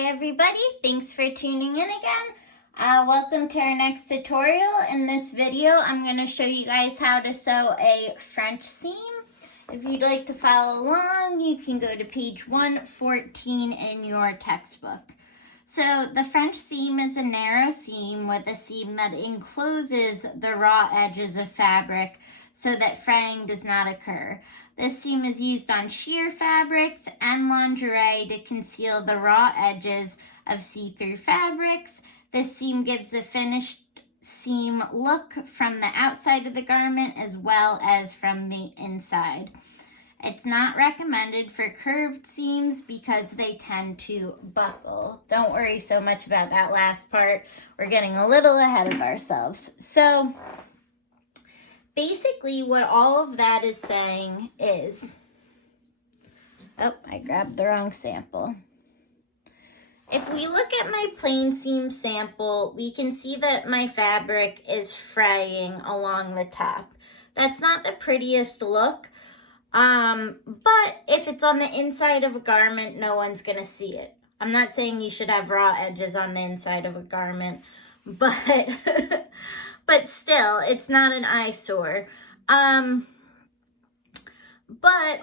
Hi everybody, thanks for tuning in again. Welcome to our next tutorial. In this video, I'm going to show you guys how to sew a French seam. If you'd like to follow along, you can go to page 114 in your textbook. So the French seam is a narrow seam with a seam that encloses the raw edges of fabric so that fraying does not occur. This seam is used on sheer fabrics and lingerie to conceal the raw edges of see-through fabrics. This seam gives the finished seam look from the outside of the garment as well as from the inside. It's not recommended for curved seams because they tend to buckle. Don't worry so much about that last part. We're getting a little ahead of ourselves. So basically what all of that is saying is, oh, I grabbed the wrong sample. If we look at my plain seam sample, we can see that my fabric is fraying along the top. That's not the prettiest look, but if it's on the inside of a garment, no one's gonna see it. I'm not saying you should have raw edges on the inside of a garment, but but still, it's not an eyesore. But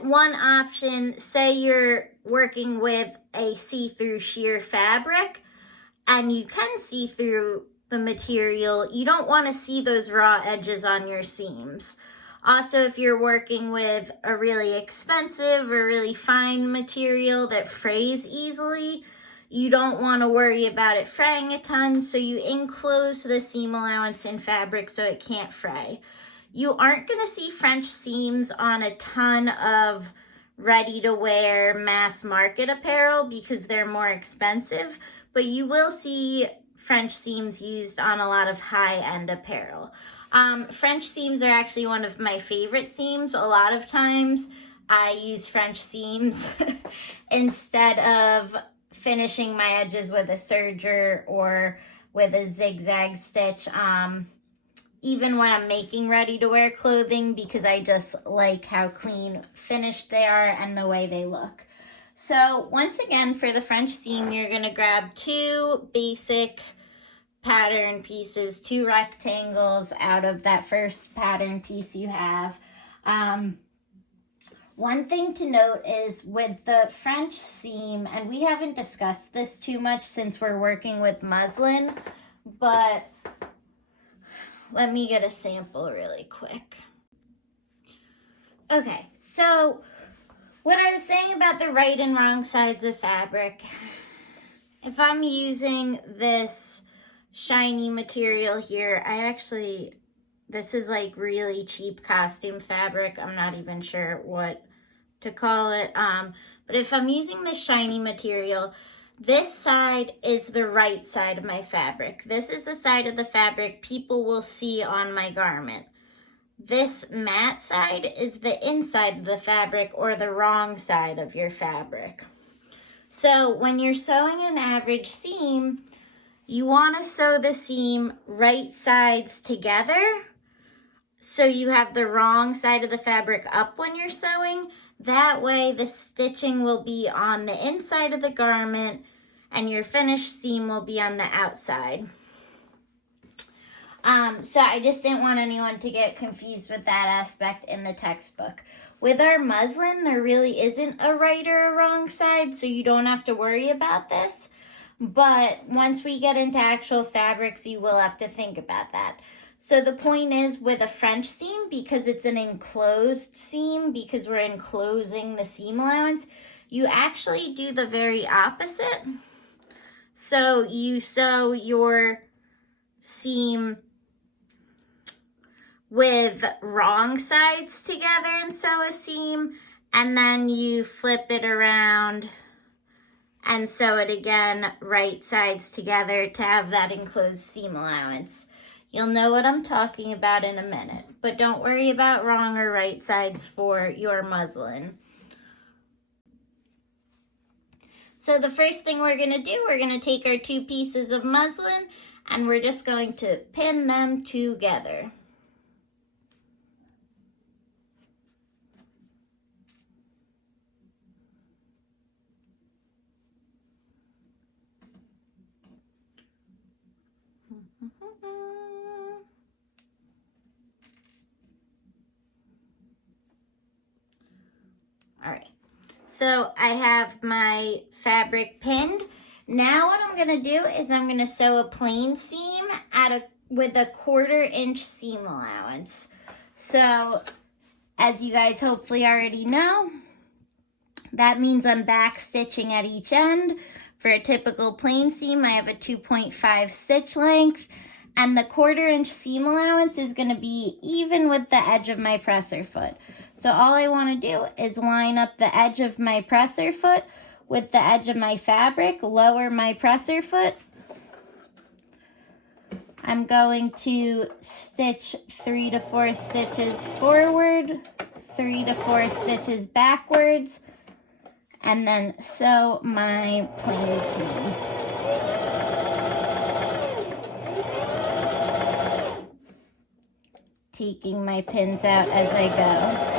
one option, say you're working with a see-through sheer fabric and you can see through the material, you don't want to see those raw edges on your seams. Also, if you're working with a really expensive or really fine material that frays easily, you don't want to worry about it fraying a ton, so you enclose the seam allowance in fabric so it can't fray. You aren't going to see French seams on a ton of ready-to-wear mass market apparel because they're more expensive, but you will see French seams used on a lot of high-end apparel. French seams are actually one of my favorite seams. A lot of times I use French seams instead of finishing my edges with a serger or with a zigzag stitch, even when I'm making ready-to-wear clothing, because I just like how clean finished they are and the way they look. So once again, for the French seam, you're going to grab two basic pattern pieces, two rectangles out of that first pattern piece you have. One thing to note is with the French seam, and we haven't discussed this too much since we're working with muslin, but let me get a sample really quick. Okay, so what I was saying about the right and wrong sides of fabric, if I'm using this shiny material here, this is like really cheap costume fabric. I'm not even sure what to call it. But if I'm using this shiny material, this side is the right side of my fabric. This is the side of the fabric people will see on my garment. This matte side is the inside of the fabric or the wrong side of your fabric. So when you're sewing an average seam, you want to sew the seam right sides together so you have the wrong side of the fabric up when you're sewing. That way the stitching will be on the inside of the garment and your finished seam will be on the outside. So I just didn't want anyone to get confused with that aspect in the textbook. With our muslin, there really isn't a right or a wrong side, so you don't have to worry about this. But once we get into actual fabrics, you will have to think about that. So the point is, with a French seam, because it's an enclosed seam, because we're enclosing the seam allowance, you actually do the very opposite. So you sew your seam with wrong sides together and sew a seam, and then you flip it around and sew it again right sides together to have that enclosed seam allowance. You'll know what I'm talking about in a minute, but don't worry about wrong or right sides for your muslin. So the first thing we're going to do, we're going to take our two pieces of muslin and we're just going to pin them together. So I have my fabric pinned. Now what I'm gonna do is I'm gonna sew a plain seam with a 1/4 inch seam allowance. So as you guys hopefully already know, that means I'm back stitching at each end. For a typical plain seam, I have a 2.5 stitch length, and the 1/4 inch seam allowance is gonna be even with the edge of my presser foot. So all I wanna do is line up the edge of my presser foot with the edge of my fabric, lower my presser foot. I'm going to stitch 3 to 4 stitches forward, 3 to 4 stitches backwards, and then sew my plain seam. Taking my pins out as I go.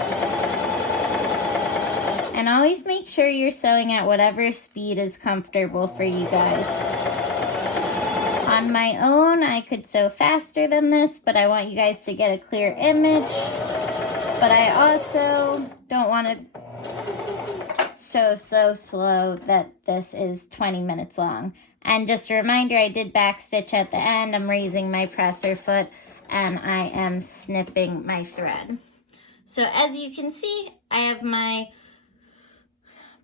And always make sure you're sewing at whatever speed is comfortable for you guys. On my own, I could sew faster than this, but I want you guys to get a clear image. But I also don't want to sew so slow that this is 20 minutes long. And just a reminder, I did back stitch at the end. I'm raising my presser foot and I am snipping my thread. So as you can see, I have my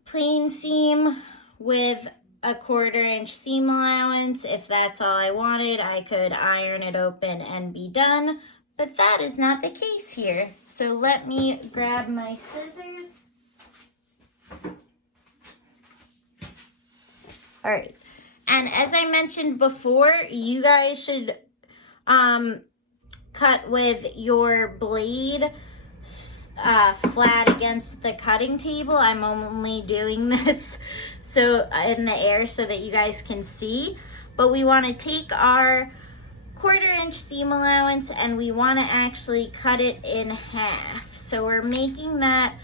plain seam with a 1/4 inch seam allowance. If that's all I wanted, I could iron it open and be done, but that is not the case here. So let me grab my scissors. All right, and as I mentioned before, you guys should cut with your blade flat against the cutting table. I'm only doing this so in the air so that you guys can see, but we want to take our 1/4 inch seam allowance and we want to actually cut it in half. So we're making that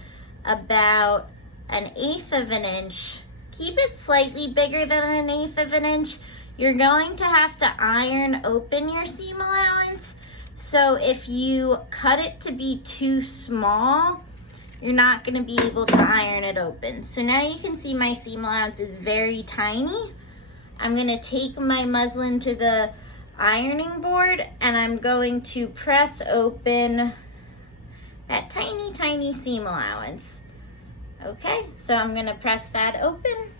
about 1/8 of an inch. Keep it slightly bigger than 1/8 of an inch. You're going to have to iron open your seam allowance. So if you cut it to be too small, you're not going to be able to iron it open. So now you can see my seam allowance is very tiny. I'm going to take my muslin to the ironing board and I'm going to press open that tiny, tiny seam allowance. Okay, so I'm going to press that open.